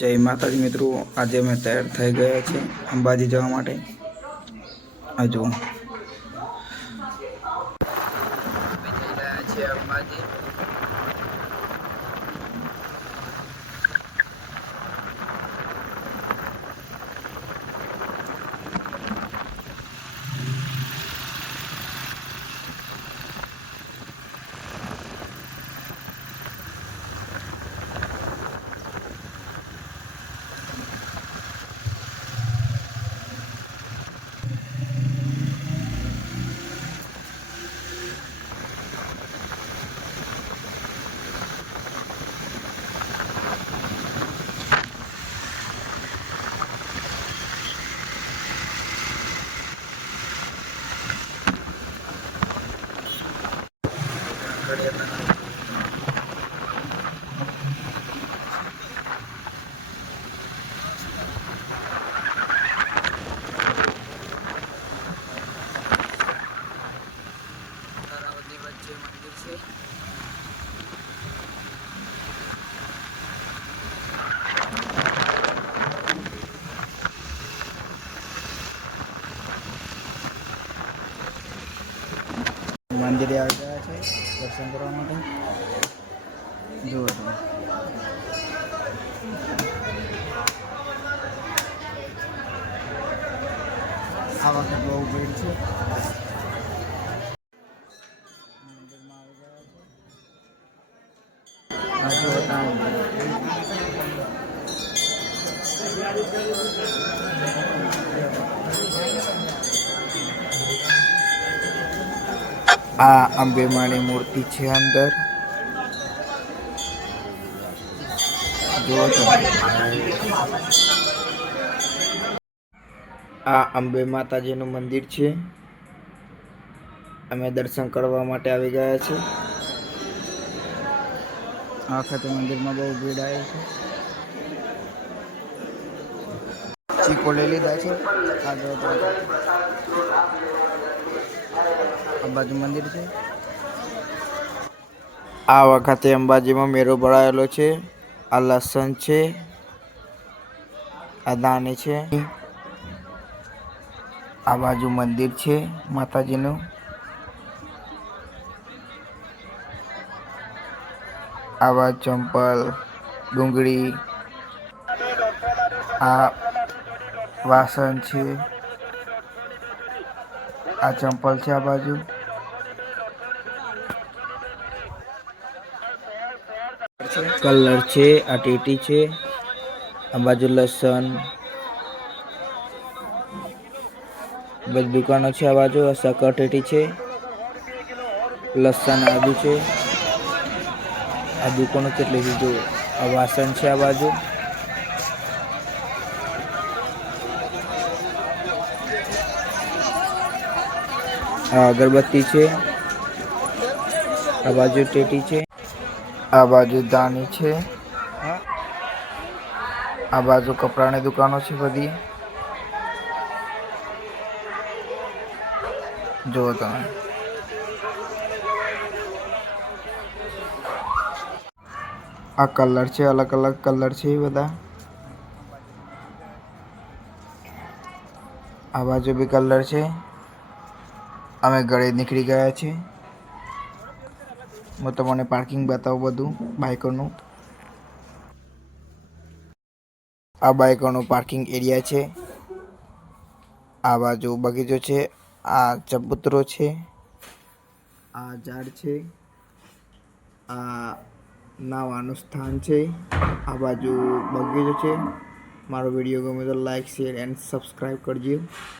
જય માતાજી મિત્રો, આજે અમે તૈયાર થઈ ગયા છે અંબાજી જવા માટે। આ જુઓ અમે જઈ રહ્યા છીએ અંબાજી। મંદિરે આવી ગયા છે દર્શન કરવા માટે। જુઓ તમે આ વખતે બહુ ભીડ છે। મંદિરમાં આવી ગયા છે। આ જુઓ આ અંબે માની મૂર્તિ છે અંદર જુઓ તમે। આ અંબે માતાજીનું મંદિર છે। અમે દર્શન કરવા માટે આવી ગયા છે। આ વખતે મંદિરમાં બહુ ભીડ આવી છે। ચીકો લઈ લીધા છે। આ બાજુ મંદિર છે। આ વખતે અંબાજીમાં મેળો ભરાયેલો છે। આ લસણ છે, આ દાણી છે। આ બાજુ મંદિર છે માતાજીનું। આવા ચંપલ, ડુંગળી, આ વાસણ છે, આ ચંપલ છે। આ બાજુ કલર છે, આ ટેટી છે, આ બાજુ લસણ, બધી દુકાનો છે। આ બાજુ સાકર ટેટી છે, લસણ આદુ છે। આ દુકાનો કેટલી છે જો। આ વાસણ છે। આ બાજુ આ અગરબત્તી છે। આ બાજુ ટેટી છે। આ બાજુ દાની છે। આ બાજુ કપડાની દુકાનો છે બધી જુઓ તમે। આ કલર છે, અલગ અલગ કલર છે બધા। આ બાજુ બી કલર છે। અમે ઘરે નીકળી ગયા છે। હું તમને પાર્કિંગ બતાવું બધું બાઇકોનું। આ બાઇકોનું પાર્કિંગ એરિયા છે। આ બાજુ બગીચો છે, આ ચબૂતરો છે, આ ઝાડ છે, આ નાવાનું સ્થાન છે, આ બાજુ બગીચો છે। મારો વિડીયો ગમે તો લાઈક, શેર એન્ડ સબસ્ક્રાઈબ કરજો।